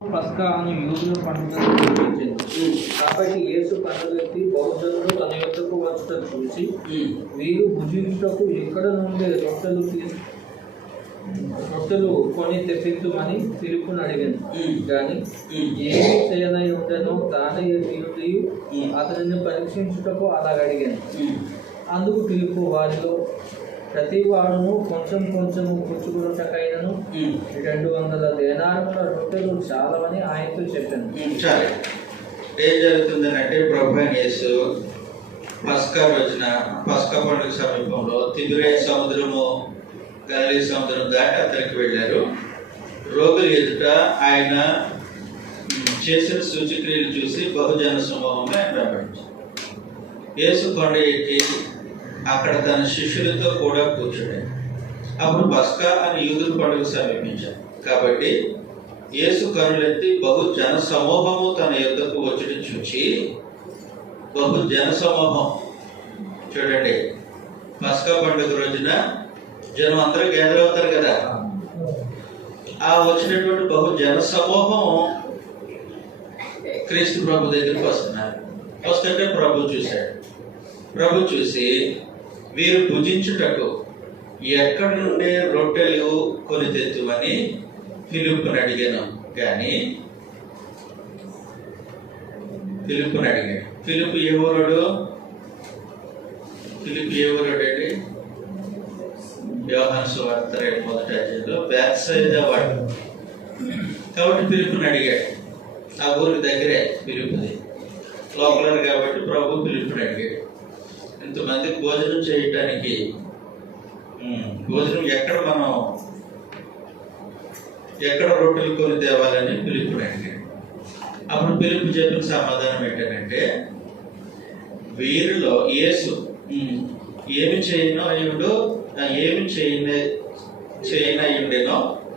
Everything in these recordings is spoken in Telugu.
పస్కా అను యూదుల పండుగను నిర్వహించింది. కాబట్టి యేసు కన్నులెత్తి బహుజనులు తన యొద్దకు వచ్చుట చూసి, వీరు భుజించుటకు ఎక్కడ నుండి రొట్టెలు కొని తెప్పించుమని ఫిలిప్పును అడిగాను. కానీ ఏమి చేయనై ఉండెనో తానే ఎరిగియుండియు అతనిని పరీక్షించుటకు అలాగడిగాను. అందుకు ఫిలిప్పు వారిలో ప్రతి వాడును కొంచెం కొంచెము పుచ్చుకున్నటకైనను 200 దేనారముల రొట్టెలు చాలవని ఆయనతో చెప్పాను. సరే, ఏం జరుగుతుందనంటే ప్రభు యేసు పస్కా రోజున, పస్కా పండుగ సమీపంలో తిబిరియా సముద్రము, గలిలీ సముద్రం దాటి అతనికి వెళ్ళారు. రోగుల ఎదుట ఆయన చేసిన సూచక్రియలు చూసి బహుజన సమూహంలో ఆయన వెంబడించారు. యేసు కొండ ఎక్కి అక్కడ తన శిష్యులతో కూడా కూర్చున్నాడు. అప్పుడు పస్కా అని యూదుల పండుగ సమీపించారు. కాబట్టి యేసు కనులెత్తి బహుజన సమూహము తన యొద్దకు వచ్చుట చూచి, బహుజన సమూహం చూడండి, పస్కా పండుగ రోజున జనం అందరూ గ్యాదర్ అవుతారు కదా, ఆ వచ్చినటువంటి బహుజన సమూహం క్రీస్తు ప్రభు దగ్గరికి వస్తున్నారు. వస్తుంటే ప్రభు చూశాడు. ప్రభు చూసి, వీరు భుజించుటకు ఎక్కడి నుండి రొట్టెలు కొని తెచ్చుమని ఫిలిప్పుని అడిగాను. కానీ ఫిలిప్పుని అడిగాడు. ఫిలిప్పు ఏ ఊరోడు? ఫిలిప్పు ఏ ఊరోడు అండి? యోహాను సువార్త 1:5 బేత్సయిదా వాడు. కాబట్టి ఫిలిప్పుని అడిగాడు. ఆ ఊరికి దగ్గరే ఫిలిప్పుది, లోకలర్ కాబట్టి ప్రభు ఫిలిప్పుని అడిగాడు. ఇంతమందికి భోజనం చేయటానికి భోజనం ఎక్కడ రొట్టెలు కొని తేవాలని ఫిలిప్పుని అడిగాడు. అప్పుడు ఫిలిప్పు చెప్పిన సమాధానం ఏంటంటే, వీరిలో యేసు ఏమి చేయనయుండెనో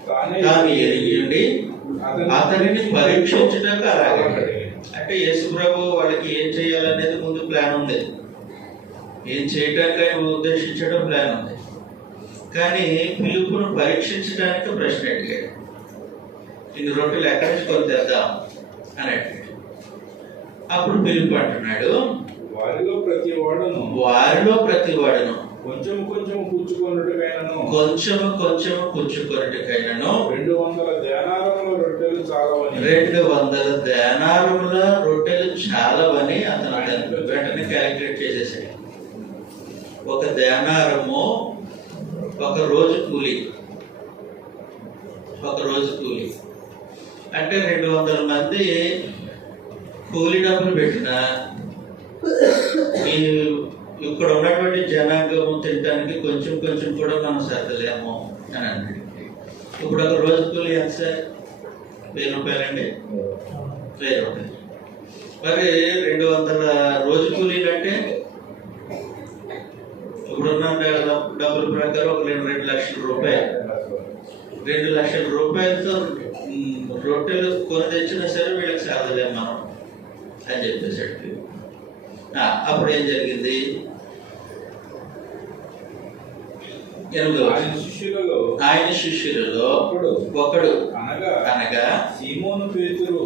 తాను ఎరిగి అతనిని పరీక్షించడానికి అలాగే. అంటే యేసు ప్రభు వాళ్ళకి ఏం చేయాలనేది ముందు ప్లాన్ ఉంది, ఏం చేయడానికి ఆయన ఉద్దేశించడం ప్లాన్ ఉంది. కానీ ఫిలిప్పును పరీక్షించడానికి ప్రశ్న అడిగాడు, ఇన్ని రొట్టెలు ఎక్కడి నుంచి కొని తెద్దాం అని అడిగాడు. అప్పుడు ఫిలిప్పు అంటున్నాడు, వారిలో ప్రతి వాడును కొంచెం కొంచెం పుచ్చుకొనుటకైనను 200 దేనారముల రొట్టెలు చాలవని 200 దేనారముల రొట్టెలు చాలవని అతను వెంటనే క్యాలిక్యులేట్ చేసేసాడు. ఒక దేనారము ఒక రోజు కూలి అంటే 200 మంది కూలి డబ్బులు పెట్టినా ఇక్కడ ఉన్నటువంటి జనాంగము తినడానికి కొంచెం కొంచెం కూడా మనం సర్దలేము అని అన్నాడు. ఇప్పుడు ఒక రోజు కూలి ఎంత సార్? 1000 రూపాయలండి. 1000 రూపాయలు. మరి 200 రోజు కూలీలు అంటే ఇప్పుడున్న డబ్బుల ప్రకారం ఒక 2 లక్షల రూపాయలు. 2 లక్షల రూపాయలతో రొట్టెలు కొని తెచ్చినా సరే వీళ్ళకి సర్దలేము మనం అని చెప్పేసరికి అప్పుడు ఏం జరిగింది? ఆయన శిష్యులలో ఒకడు అనగా సీమోను పేతురు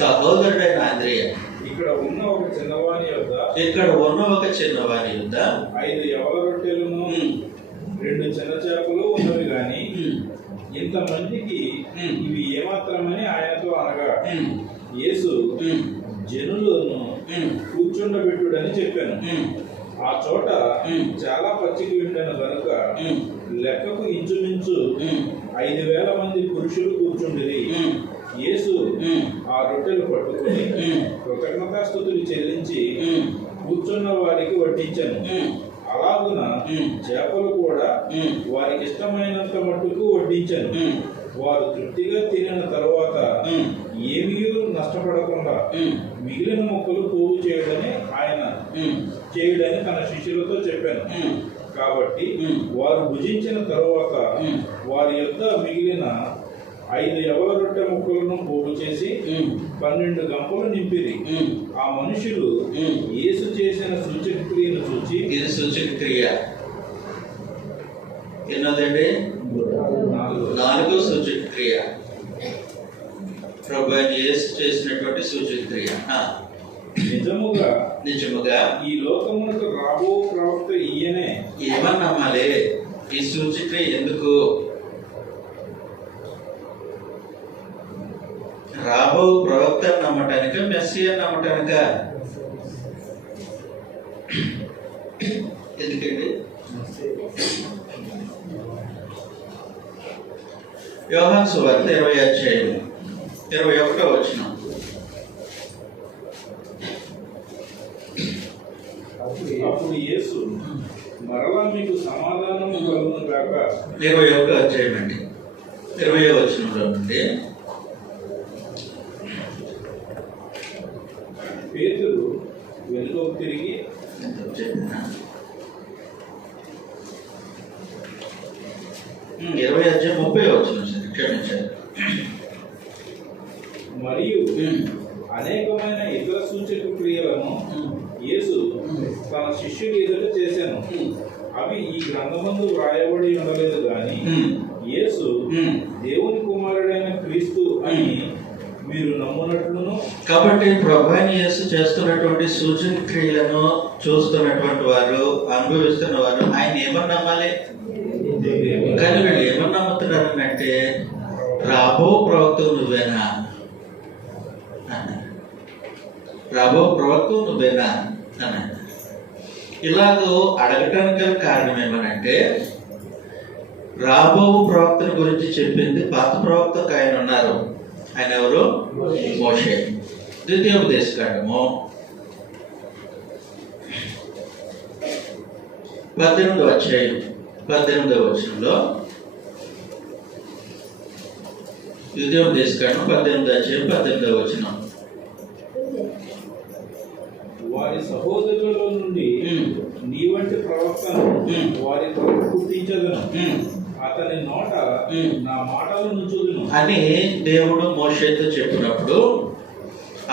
సహోదరుడైన ఆంద్రేయ ఇక్కడ ఉన్న ఒక చిన్నవాని యొద్ద 5 యవల రొట్టెలను 2 చిన్న చేపలు ఉన్నవి గాని ఇంతమందికి ఇవి ఏమాత్రమని ఆయనతో అనగా, యేసు జనులను కూర్చుండబెట్టుడని చెప్పాను. ఆ చోట చాలా పచ్చిక ఉండెను కనుక లెక్కకు ఇంచుమించు 5000 మంది పురుషులు కూర్చుండిరి. యేసు ఆ రొట్టెలు పట్టుకొని కృతజ్ఞతాస్తుతులు చెల్లించి కూర్చున్న వారికి వడ్డించాను. అలాగున చేపలు కూడా వారికి ఇష్టమైనంత మట్టుకు వడ్డించాను. వారు తృప్తిగా తినిన తరువాత ఏమీ నష్టపడకుండా మిగిలిన ముక్కలు పోగు చేయడని తన శిష్యులతో చెప్పాను. కాబట్టి వారు భుజించిన తరువాత వారి యొద్ద మిగిలిన 5 యవల రొట్టె ముక్కలను పోగు చేసి 12 గంపలు నింపిరి. ఆ మనుషులు యేసు చేసిన సూచక క్రియను చూచి, ఇది సూచక క్రియ ఎన్నోదండి? 4 సూచక క్రియ. క్రియ, ప్రభు అయిన యేసు చేసినటువంటి సూచక క్రియ. నిజముగా ఈ లోకమునకు రాబో ప్రవక్త ఈయనే. ఏమని నమ్మాలి? ఈ సూచక క్రియ ఎందుకు? రాబో ప్రవక్త నమ్మటానిక, మెస్సియా నమ్మటానిక? ఎందుకండి? యోహాను సువార్త 20వ అధ్యాయం 21వ వచనం. అప్పుడు యేసు మరలా మీకు సమాధానం కలుగును గాక. 21వ అధ్యాయం అండి, 20వ వచనంలో నుండి. పేతురు వెనుకకు తిరిగి 20వ అధ్యాయం 30వ వచనం సార్, క్షమించారు. మరియు అనేకమైన ఇతర సూచక క్రియలను యేసు తన శిష్యులు ఎదుట చేశాను. అవి ఈ గ్రంథమందు వ్రాయబడి ఉండలేదు గాని యేసు దేవుని కుమారుడైన క్రీస్తు అని మీరు నమ్మునట్లును. కాబట్టి ప్రభువైన యేసు చేస్తున్నటువంటి సూచన క్రియలను చూస్తున్నటువంటి వారు, అనుభవిస్తున్న వారు ఆయన ఏమని నమ్మాలి? కానీ వీళ్ళు ఏమని నమ్ముతున్నారు అంటే, రాబో ప్రవక్త నువ్వేనా అన్నారు. రాబో ప్రవక్త నువ్వేనా అన్నారు. ఇలాగో అడగటానికి కారణం ఏమనంటే, రాబో ప్రవక్తల గురించి చెప్పింది పాత ప్రవక్తకు ఆయన ఉన్నారు. ఆయన ఎవరు? మోషే. ద్వితీయోపదేశకాండము 18వ అధ్యాయం 18వ వచనంలో, ద్వితీయోపదేశకాండం 18వ అధ్యాయం 18వ వచనం. వారి సహోదరులలో నుండి నీ వంటి ప్రవక్తను వారి కొరకు పుట్టించదను, అతని నోట నా మాటలు నుంచుదును అని దేవుడు మోషేతో చెప్పినప్పుడు,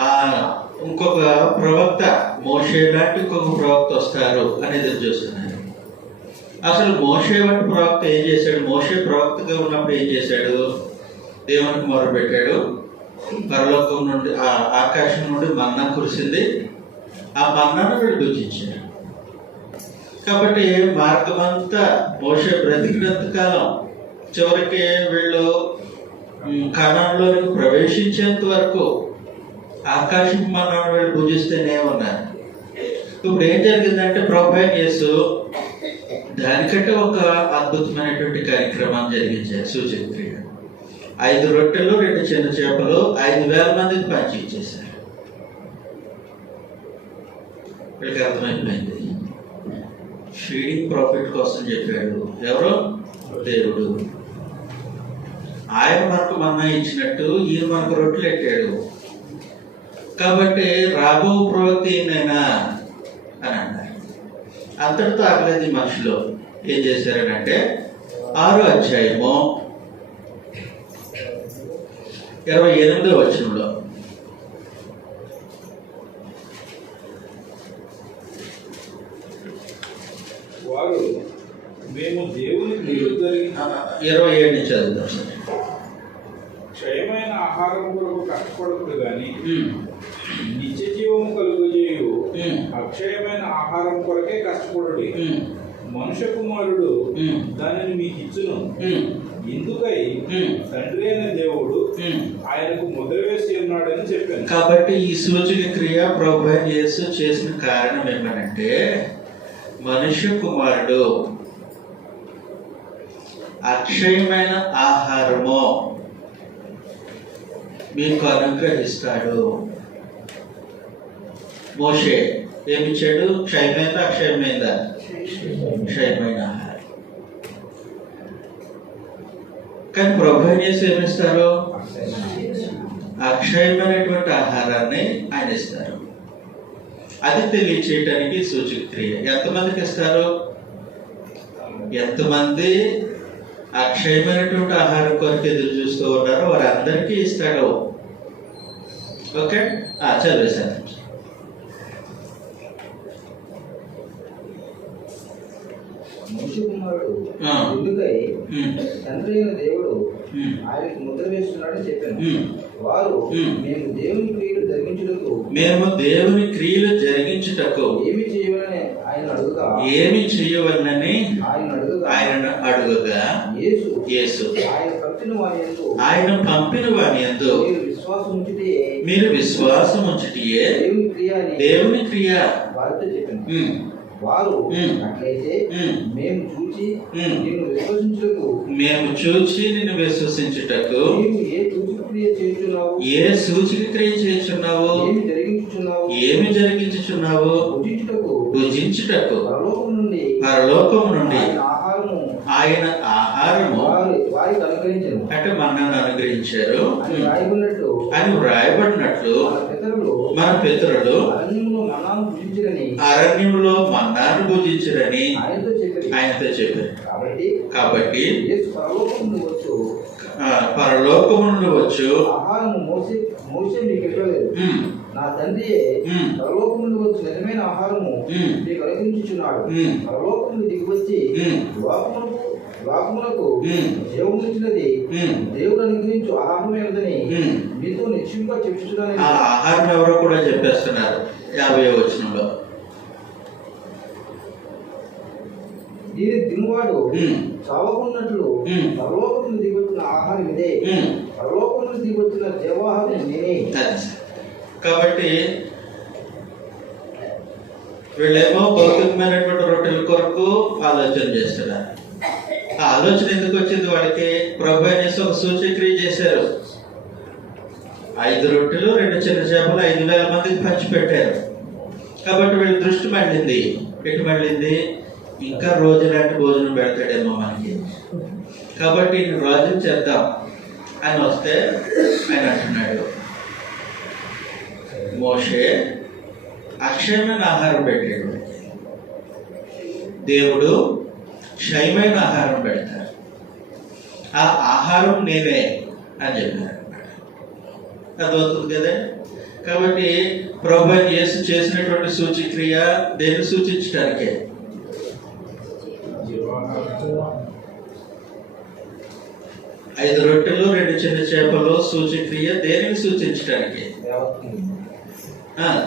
ఆ ఇంకొక ప్రవక్త, మోషే లాంటి ఇంకొక ప్రవక్త వస్తారు అని ఎదురు చూస్తున్నారు. అసలు మోషే వంటి ప్రవక్త ఏం చేశాడు? మోషే ప్రవక్తగా ఉన్నప్పుడు ఏం చేశాడు? దేవునికి మొరపెట్టాడు. పరలోకం నుండి, ఆ ఆకాశం నుండి మన్నా కురిసింది. ఆ మన్నాను వీళ్ళు భుజించాడు. కాబట్టి మార్గమంతా మోషే బ్రతికినంత కాలం, చివరికి వీళ్ళు కణంలోనికి ప్రవేశించేంత వరకు ఆకాశం మన్నాను వీళ్ళు భుజిస్తేనే ఉన్నారు. ఇప్పుడు ఏం జరిగిందంటే, ప్రభువైన యేసు దానికంటే ఒక అద్భుతమైనటువంటి కార్యక్రమాన్ని జరిగించారు. సూచక క్రియ. 5 రొట్టెలు 2 చిన్న చేపలు 5,000 మందికి పంచి ఇచ్చేశారు. వీళ్ళకి అర్థమైపోయింది, ఫీడింగ్ ప్రాఫిట్ కోసం చెప్పాడు ఎవరు? దేవుడు. ఆయన మనకు మన్నా ఇచ్చినట్టు ఈయన మనకు రొట్టెలు పెట్టాడు. కాబట్టి రాబో ప్రవక్త ఈయనైనా అని అన్నారు. అంతటితో ఆగలేదు మనుషులు. ఏం చేశారనంటే, 6వ అధ్యాయము 28వ వచనంలో, వారు మేము దేవుని క్రియలు జరిగిన 27 నుంచి చదువుతాం సార్. క్షయమైన ఆహారం కొరకు కష్టపడకుడు గాని నిత్య జీవము కలుగజేయు అక్షయమైన ఆహారం కొరకే కష్టపడుడి. మనుష్య కుమారుడు దానిని మీకు ఇచ్చును. ఇందుకై తండ్రి అయిన దేవుడు ఆయనకు ముద్ర వేసి ఉన్నాడని చెప్పాను. కాబట్టి ఈ సూచక క్రియ ప్రభువైన యేసు చేసిన కారణం ఏమనంటే, మనుష్య కుమారుడు అక్షయమైన ఆహారము మీకు అనుగ్రహిస్తాడు. మోషే ఏమిచ్చాడు? క్షయమైందా అక్షయమైందా? క్షయమైన ఆహారం. కానీ ప్రభువైన యేసు ఏమిస్తారు? అక్షయమైనటువంటి ఆహారాన్ని ఆయన ఇస్తారు. అది తెలియచేయటానికి సూచక క్రియ. ఎంతమందికి ఇస్తారు? ఎంతమంది అక్షయమైనటువంటి ఆహారం కొరకు ఎదురు చూస్తూ ఉన్నారో వారందరికీ ఇస్తాడు. ఓకే, చదివేశాను. మనుష్య కుమారుడు ఎందుకై తండ్రి అయిన దేవుడు ఆయనకు ముద్ర వేస్తున్నాడని చెప్పాను. ఉమ్. వారు ఉమ్. మేము దేవుని క్రియలు జరిగించుటకు మేము దేవుని క్రియలు జరిగించుటకు ఏమి చేయవలని ఆయన అడుగుగా ఏమి చేయవలనని ఆయన అడుగగా యేసు యేసు ఆయన పంపిన వారి యందు ఆయన పంపిన వాని యందు మీరు విశ్వాసం ఉంచితే మీరు విశ్వాసం ఉంచుటియే దేవుని క్రియ అని దేవుని క్రియ. వారితో చెప్పాను. ఉమ్. వారు ఉమ్. అట్లయితే ఉమ్. మేము చూచి ఉమ్. నేను విశ్వసించుటకు మేము చూచి నిన్ను విశ్వసించుటకు నీవు ఏ సూచక క్రియ చేస్తున్నావు, ఏ సూచిక క్రియ చేస్తున్నావు, ఏమి జరిగించుచున్నావు, ఏమి జరిగించుచున్నావు, భుజించుటకు భుజించుటకు పరలోకం నుండి ఆయన ఆహారము వారికి అనుగ్రహించను అంటే మనల్ని అనుగ్రహించారు అని రాయబడినట్లు అని వ్రాయబడినట్లు మన పితరులు అరణ్యంలో మన్నాను భుజించరని అరణ్యంలో మన్నాను భుజించరని ఆయనతో చెప్పారు. ఆయనతో చెప్పారు. కాబట్టి యేసు పరలోకం నుండి వచ్చు పరలోకము నుండి వచ్చు ఆహారము మోసే మీకు ఇవ్వలేదు. ఉమ్. నా తండ్రియే ఉమ్. పరలోకం నుండి వచ్చి నిజమైన ఆహారము ఉమ్. మీకు అనుగ్రహించుచున్నాడు. ఉమ్. పరలోకం నుండి దిగివచ్చి ఉమ్. లోకములకు ఉమ్. జీవమునిచ్చినది ఉమ్. దేవుడు అనుగ్రహించు ఆహారమేదని ఉమ్. మీతో నిశ్చయంగా చెప్పుచున్నానని ఆ ఆహారం ఎవరో కూడా చెప్పేస్తున్నారు 50వ వచనంలో. దీని తినువాడు ఉమ్. చావకున్నట్లు ఉమ్. పరలోకం నుండి దిగొచ్చిన ఆహారం ఇదే. ఉమ్. పరలోకం నుండి దిగొచ్చిన జీవాహారం నేనే. అది. కాబట్టి వీళ్ళేమో భౌతికమైనటువంటి రొట్టెల కొరకు ఆలోచన చేస్తున్నారు. ఆ ఆలోచన ఎందుకు వచ్చింది వాళ్ళకి? ప్రభు అనేసి ఒక సూచక్రియ చేశారు. 5 రొట్టెలు 2 చిన్న చేపలు 5,000 మందికి పంచిపెట్టారు. కాబట్టి వీళ్ళ దృష్టి మళ్ళింది. ఎటు మళ్ళింది? ఇంకా రోజు లాంటి భోజనం పెడతాడేమో మనకి, కాబట్టి ఇన్ని రోజులు చేద్దాం అని వస్తే ఆయన అంటున్నాడు, మోషే అక్షయమైన ఆహారం పెట్టాడు, దేవుడు క్షయమైన ఆహారం పెడతారు, ఆ ఆహారం నేనే అని చెప్పారు. అర్థమవుతుంది కదా? కాబట్టి ప్రభు యేసు చేసినటువంటి సూచక్రియ దేన్ని సూచించడానికే? 5 రొట్టెలు 2 చిన్న చేపలు సూచక్రియ దేనిని సూచించడానికి?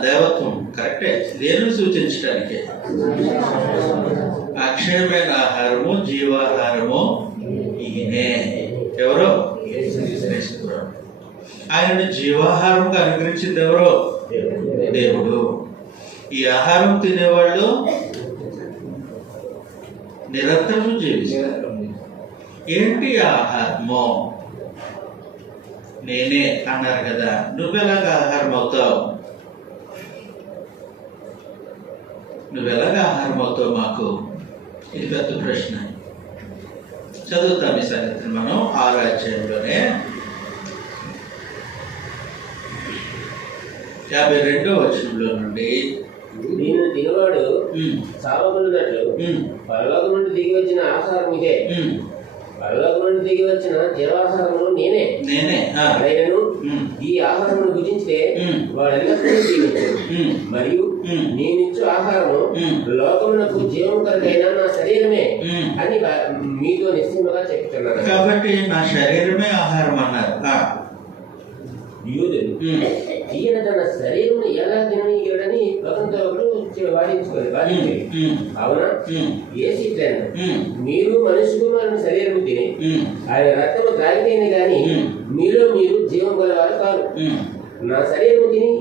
దేవత్వం. కరెక్టే. దేనిని సూచించడానికి? అక్షయమైన ఆహారము, జీవాహారము ఈయనే. ఎవరో? ఆయనను జీవాహారంగా అనుగ్రహించింది ఎవరో? దేవుడు. ఈ ఆహారం తినేవాళ్ళు నిరంతరం జీవిస్తారు. ఏంటి ఆహారము? నేనే అన్నారు కదా, నువ్వెలాగా ఆహారం అవుతావు? నువ్వెలాగా ఆహారం అవుతావు మాకు? ఇది పెద్ద ప్రశ్న. చదువుతాం ఈ సంగతిని మనం 6వ అధ్యాయంలోనే 52వ వచనంలో నుండి, దీనిని తినవాడు చావకున్నట్లు పరలోకం నుండి దిగి వచ్చిన ఆహారం ఇదే. పరలోకం నుండి దిగి వచ్చిన జీవాహారము నేనే. ఆయనను ఈ ఆహారమును భుజించితే వాడెల్లప్పుడూ జీవించు. మరియు నేనిచ్చు ఆహారము లోకమునకు జీవము కలగైన నా శరీరమే అని మీతో నిశ్చయముగా చెప్తున్నాను. కాబట్టి నా శరీరమే ఆహారం అన్నారు యూదులు. ఈయన తన శరీరం ఎలా తిననీయడని ఒకరితో ఒకరు వాదించుకోవాలి. అవునా? ఏసి మీరు మనిషి కుమారుని శరీరం తిని ఆయన రక్తము త్రాగితేనే గాని మీలో మీరు జీవం గలవారు కాదు. నా శరీరము తిని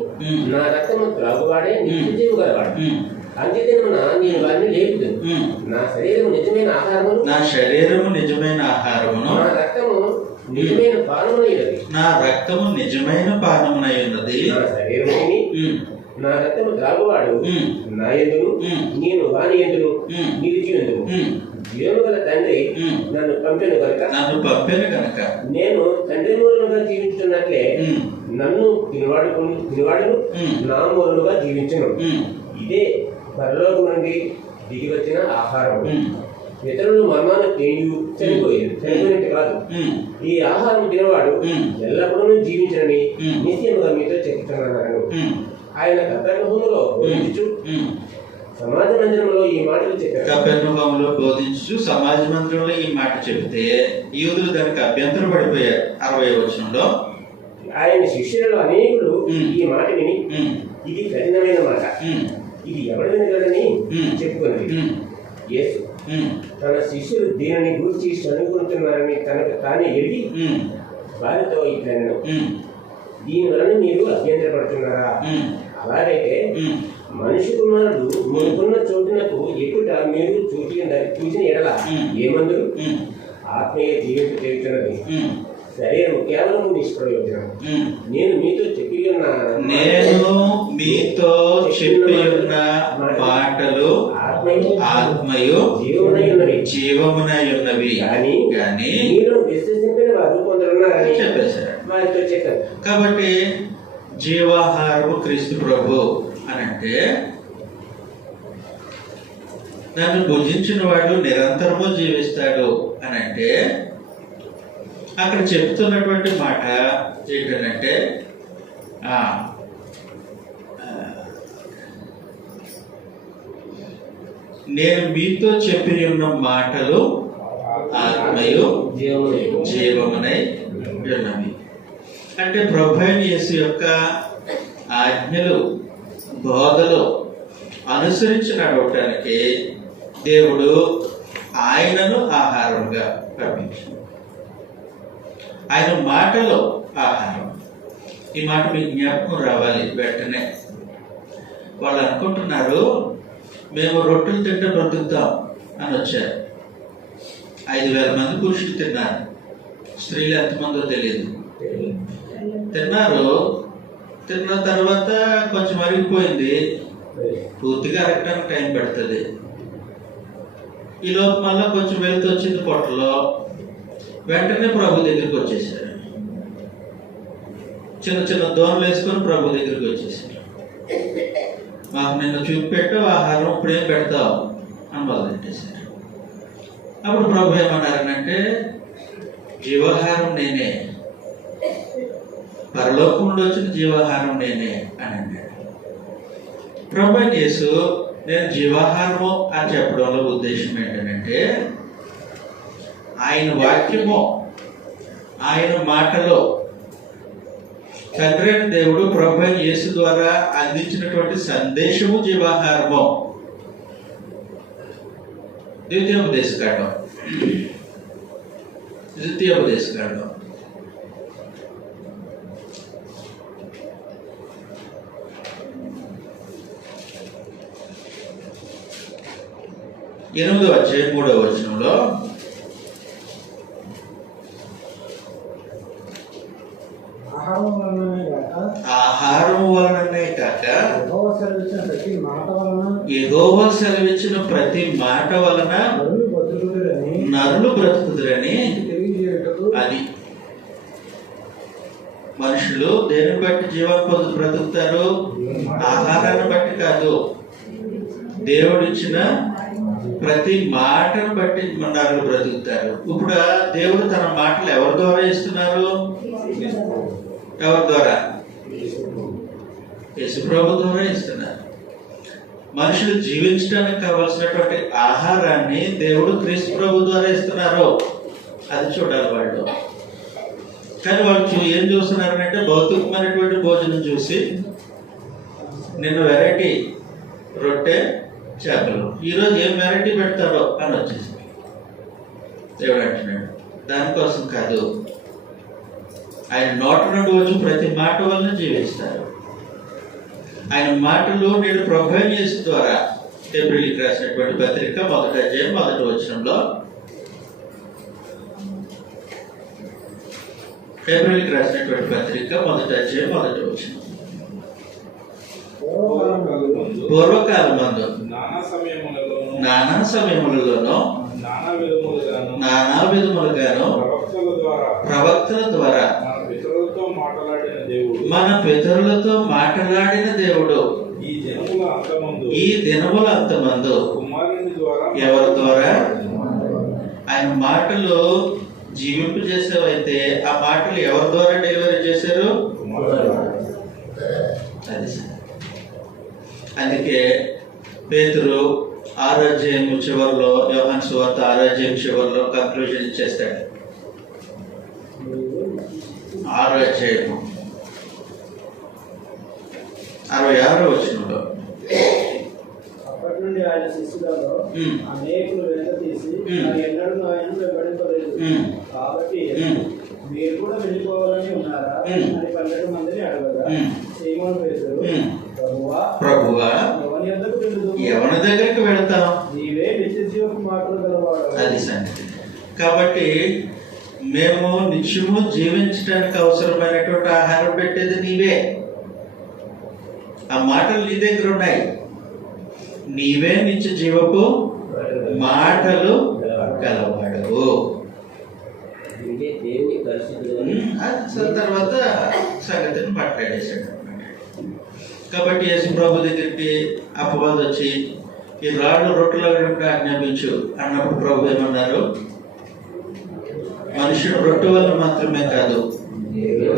నా రక్తము త్రాగువాడే నిత్య జీవం గలవాడు. అంత్యదినమున నేను వారిని లేపుతాను. నా శరీరము నిజమైన ఆహారమును, నా శరీరము నిజమైన ఆహారమును, నా రక్తము నిజమైన పానమునైనది. నా రక్తము నిజమైన పానమునై ఉన్నది. నా శరీరము తిని నా రక్తము త్రాగువాడు నా యందును నేను వాని యందును నిలిచినందును. జీవము గల తండ్రి నన్ను పంపెను గనుక నేను తండ్రి మూలముగా జీవించున్నట్లే నన్ను తినవాడును నా మూలముగా జీవించును. ఇదే పరలోకం నుండి దిగి వచ్చిన ఆహారం. ఇతరులు మర్మాన చనిపోయినట్టు కాదు. ఈ ఆహారం తినవాడు ఎల్లప్పుడూ జీవించనని నిత్యముగా మీతో చెప్తున్నాను. ఆయన కర్తవ్యంలో సమాజ మందిరంలో ఈ మాటలు చెప్పారు. కపెర్నహూములో బోధించు సమాజ మందిరంలో ఈ మాట చెబితే యూదులు దానికి అభ్యంతరం పడిపోయారు. 60వ వచనంలో ఆయన శిష్యులలో అనేకులు ఈ మాట విని ఇది కఠినమైన మాట, ఇది ఎవరు వినగలని చెప్పుకున్నది. యేసు తన శిష్యులు దీనిని గురించి చదువుకుంటున్నారని తనకు తానే ఎరిగి వారితో ఇట్లనెను, దీని వలన మీరు అభ్యంతరపడుతున్నారా? అలాగైతే మనిషి కుమారుడు మీకున్న చోటునకు ఎక్కుట మీరు చూసిన ఎడల ఏమందరు? ఆత్మీయ జీవితం చేస్తున్నది, శరీరం కేవలం నిష్ప్రయోజనం. నేను మీతో చెప్పి ఉన్న మాటలు ఆత్మయు జీవమునై ఉన్నవి కానీ మీరు విశ్వసించిన వారు కొందరున్నారని చెప్పేశారు, వారితో చెప్పారు. కాబట్టి జీవాహారము క్రీస్తు ప్రభు అని అంటే నన్ను భుజించిన వాడు నిరంతరము జీవిస్తాడు అని అంటే అక్కడ చెప్తున్నటువంటి మాట ఏంటంటే నేను మీతో చెప్పి ఉన్న మాటలు ఆత్మయు జీవమునై ఉన్నవి. అంటే ప్రభువైన యేసు యొక్క ఆజ్ఞలు బోధలు అనుసరించి నడవటానికి దేవుడు ఆయనను ఆహారంగా పంపించాడు. ఆయన మాటలో ఆహారం. ఈ మాట మీకు జ్ఞాపకం రావాలి వెంటనే. వాళ్ళు అనుకుంటున్నారు మేము రొట్టెలు తింటే బ్రతుకుతాం అని వచ్చారు. 5,000 మంది పురుషులు తిన్నారు, స్త్రీలు ఎంతమందో తెలియదు. తిన్నారు, తిన్న తర్వాత కొంచెం అరిగిపోయింది, పూర్తిగా అరగటానికి టైం పడుతుంది. ఈ లోపు మళ్ళీ కొంచెం వెళ్తూ వచ్చింది పొట్టలో, వెంటనే ప్రభు దగ్గరికి వచ్చేసారు. చిన్న చిన్న దోణలు వేసుకొని ప్రభు దగ్గరికి వచ్చేసారు. మాకు నిన్న చూపెట్టు ఆహారం ఇప్పుడేం పెడతావు అని మొదలెట్టేశారు. అప్పుడు ప్రభు ఏమన్నారనంటే జీవాహారం నేనే, పరలోకం నుండి వచ్చిన జీవాహారం నేనే అని అన్నాడు. ప్రభు యేసు నేను జీవాహారము అని చెప్పడంలో ఉద్దేశం ఏంటంటే ఆయన వాక్యము, ఆయన మాటలో తండ్రి అయిన దేవుడు ప్రభు యేసు ద్వారా అందించినటువంటి సందేశము జీవాహారము. ద్వితీయోపదేశకాండం 8వ అధ్యాయం 3వ వచనంలో ఆహారం వలననే కాక యెహోవా సెలవిచ్చిన ప్రతి మాట వలన నరులు బ్రతుకుదురని. అది మనుషులు దేనిని బట్టి జీవనం బ్రతుకుతారు? ఆహారాన్ని బట్టి కాదు, దేవుడిచ్చిన ప్రతి మాటను బట్టి నరులు బ్రతుకుతారు. ఇప్పుడు దేవుడు తన మాటలు ఎవరి ద్వారా ఇస్తున్నారు? ఎవరి ద్వారా? యేసు ప్రభు ద్వారా ఇస్తున్నారు. మనుషులు జీవించడానికి కావలసినటువంటి ఆహారాన్ని దేవుడు క్రీస్తు ప్రభు ద్వారా ఇస్తున్నారు. అది చూడాలి వాళ్ళు. కానీ వాళ్ళు ఏం చూస్తున్నారంటే భౌతికమైనటువంటి భోజనం చూసి నిన్న వెరైటీ రొట్టె చేపలు, ఈరోజు ఏం వెరైటీ పెడతారో అని వచ్చేసి దేవుడు అంటున్నాడు. దానికోసం కాదు, ఆయన నోట నుండి వచ్చి ప్రతి మాట వలన జీవిస్తారు. ఆయన మాటలు నేను ప్రభువైన యేసు ద్వారా హెబ్రీయులకు రాసినటువంటి పత్రిక 1వ అధ్యాయం 1వ వచనంలో, హెబ్రీయులకు రాసినటువంటి పత్రిక 1వ అధ్యాయం 1వ వచనం. పూర్వకాలమందు నానా సమయములలోనూ నానా విధములుగాను ప్రవక్తల ద్వారా మన పితరులతో మాట్లాడిన దేవుడు ఈ దినముల అంతమందు ఎవరి ద్వారా? ఆయన మాటలు జీవింపు చేసేవైతే ఆ మాటలు ఎవరి ద్వారా డెలివరీ చేశారు? అది. అందుకే పేతురు అధ్యాయం చివరిలో, యోహాను సువార్త 6వ అధ్యాయం చివరిలో కంక్లూజన్ ఇచ్చేస్తాడు. 6వ అధ్యాయము 66వ వచనంలో అప్పటి నుండి ఆయన శిష్యులలో అనేకులు వెనుక తీసి ఎన్నడూ ఆయన వెంబడింపలేదు. కాబట్టి మీరు కూడా వెళ్ళిపోవాలని ఉన్నారా అని 12 మందిని అడగగా సీమోను పేతురు, ప్రభువా ఎవరి యొద్దకు వెళ్ళుదుము? ఎవరి దగ్గరికి వెళ్తాం? నీవే నిత్య జీవపు మాటలు గలవాడు. అది సంగతి. కాబట్టి మేము నిత్యము జీవించడానికి అవసరమైనటువంటి ఆహారం పెట్టేది నీవే. ఆ మాటలు నీ దగ్గర ఉన్నాయి. నీవే నిత్య జీవపు మాటలు గలవాడు. దేవుని పరిశుద్ధుడు తర్వాత సంగతిని మాట్లాడేశాడు. కాబట్టి యేసు ప్రభు దగ్గరికి అపవాది వచ్చి ఈ రాళ్ళు రొట్టెలుగా ఆజ్ఞాపించు అన్నప్పుడు ప్రభు ఏమన్నారు? మనుషుడు రొట్టె వల్ల మాత్రమే కాదు,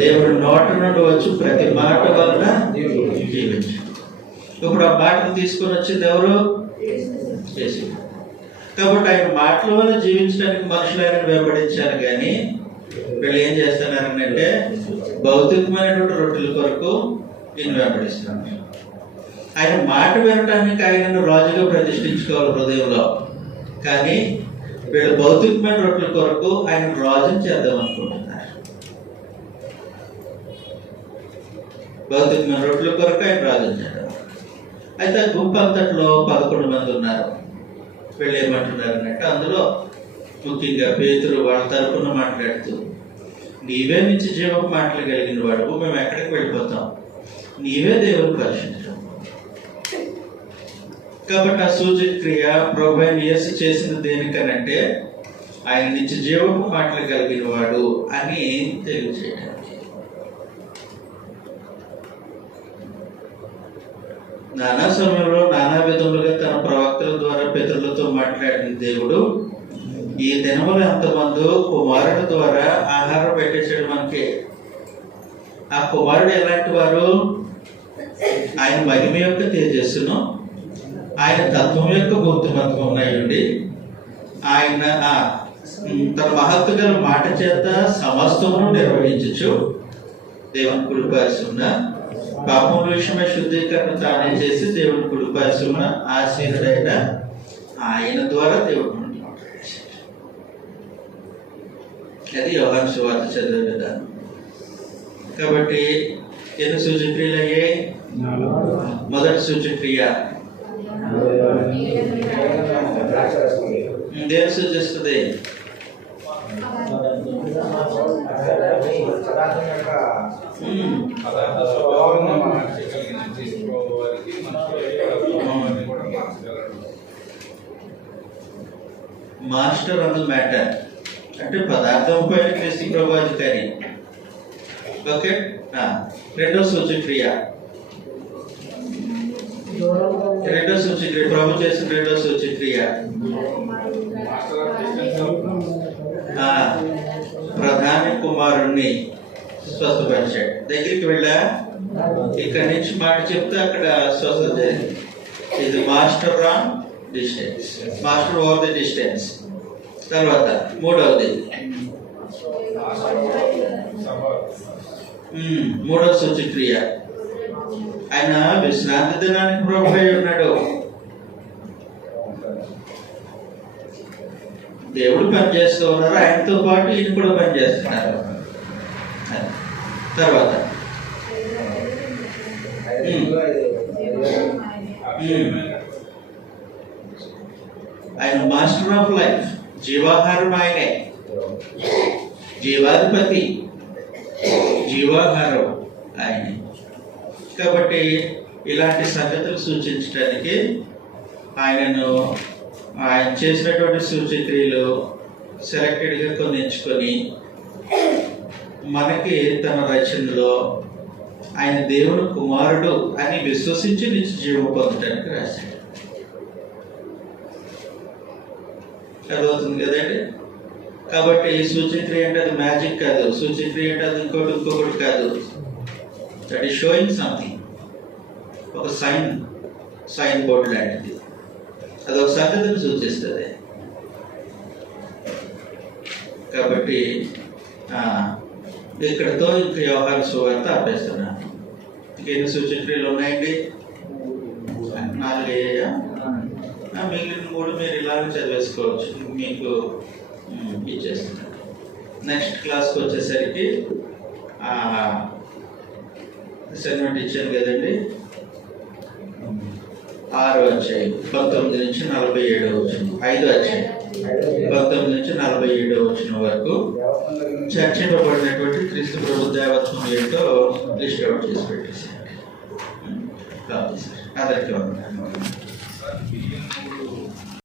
దేవుడు నోట నుండి వచ్చి ప్రతి మాట వలన జీవించు. ఇప్పుడు ఆ మాటను తీసుకొని వచ్చింది ఎవరు? యేసు. కాబట్టి ఆయన మాటల వల్ల జీవించడానికి మనుషులు ఆయన వెంబడించారు. కానీ వీళ్ళు ఏం చేస్తున్నారంటే భౌతికమైనటువంటి రొట్టెల కొరకు ఈయన వెంబడిస్తున్నారు. ఆయన మాట వినటానికి ఆయనను రాజుగా ప్రతిష్ఠించుకోవాలి హృదయంలో. కానీ వీళ్ళు భౌతికమైన రొట్టెల కొరకు ఆయన రాజుని చేద్దాం అనుకుంటున్నారు. భౌతికమైన రొట్టెల కొరకు ఆయన రాజుని చేద్దాం. అయితే ఆ గుంపు అంతట్లో 11 మంది ఉన్నారు. వీళ్ళు ఏమంటున్నారు అంటే, అందులో ముఖ్యంగా పేతురు వాళ్ళ తరపున మాట్లాడుతూ, నీవే నుంచి జీవపు మాటలు కలిగిన వాడు, మేము ఎక్కడికి వెళ్ళిపోతాం? నీవే దేవుని పరిశుద్ధుడు. కాబట్టి ఆ సూచక క్రియ ప్రభు అయిన యేసు చేసిన దేనికనంటే ఆయన నుంచి జీవపు మాటలు కలిగిన వాడు అని తెలియజేయడానికి. నానా సమయంలో నానా విధములుగా తన ప్రవక్తల ద్వారా పితరులతో మాట్లాడిన దేవుడు ఈ దినములు ఎంతమందో కుమారుడు ద్వారా ఆహారం పెట్టేసాడు మనకి. ఆ కుమారుడు ఎలాంటి వారు? ఆయన మహిమ యొక్క తేజస్సును, ఆయన తత్వం యొక్క గుర్తుమత్వం ఉన్నాయండి. ఆయన తన మహత్తు గల మాట చేత సమస్తమును నిర్వహించచ్చు. దేవుని కుడిపార్శ్వమున పాపముల విషయమై శుద్ధీకరణ తానే చేసి దేవుని కుడిపార్శ్వమున ఆసీనుడైన ఆయన ద్వారా దేవుడు మాట్లాడాడు. అది యోహాను సువార్త చదివే విధానం. కాబట్టి ఎన్ని సూచక్రియలు అయ్యాయి? మొదటి సూచక్రియ దేని సూచిస్తుంది? మాస్టర్ ఆన్ ద మ్యాటర్ అంటే పదార్థం పైన క్రీస్తు ప్రభు అధికారి. ఓకే. రెండో సూచక్రియ ప్రభు చేసిన రెండో సూచక్రియ ప్రధాని కుమారుణ్ణి స్వస్థపరిచాడు. దగ్గరికి వెళ్ళా, ఇక్కడి నుంచి మాట చెప్తే అక్కడ స్వస్థత జరిగింది. ఇది master on distance, master over the distance. తర్వాత మూడవది, మూడవ సూచక్రియ ఆయన విశ్రాంతి దినానికి ప్రభు అయి ఉన్నాడు. దేవుడు పనిచేస్తూ ఉన్నారు, ఆయనతో పాటు ఈయన కూడా పనిచేస్తున్నారు. తర్వాత ఆయన మాస్టర్ ఆఫ్ లైఫ్, జీవాహారం ఆయనే, జీవాధిపతి, జీవాహారం ఆయనే. కాబట్టి ఇలాంటి సంగతులు సూచించడానికి ఆయన చేసినటువంటి సూచక్రియలు సెలెక్టెడ్గా కొన్ని ఎంచుకొని మనకి తన రచనలో ఆయన దేవుని కుమారుడు అని విశ్వసించి నిత్య జీవం పొందడానికి రాశాడు. అర్థమవుతుంది కదండి? కాబట్టి సూచక్రియ అంటే అది మ్యాజిక్ కాదు, సూచక్రియ అంటే అది ఇంకొకటి కాదు. That is showing something. ఒక సైన్ బోర్డు లాంటిది. అదొక సంగతిని సూచిస్తుంది. కాబట్టి ఇక్కడతో ఇంక యోహాను సువార్త ఆపేస్తున్నాను. ఇంకెన్ని సూచక్రియలు ఉన్నాయండి? 4 అయ్యాయా? మిగిలిన 3 మీరు ఇలాగే చదివేసుకోవచ్చు. మీకు ఇచ్చేస్తున్నాను. నెక్స్ట్ క్లాస్కి వచ్చేసరికి అసైన్మెంట్ ఇచ్చాను కదండి. 6వ అధ్యాయం 19 నుంచి 47 వచ్చిన 5వ అధ్యాయం 19 నుంచి 47 వచ్చిన వరకు చర్చింపబడినటువంటి క్రీస్తు ప్రభు దేవత్వం ఏంటో లిస్ట్ అవుట్ చేసి పెట్టేసాను. అందరికీ వందనాలు.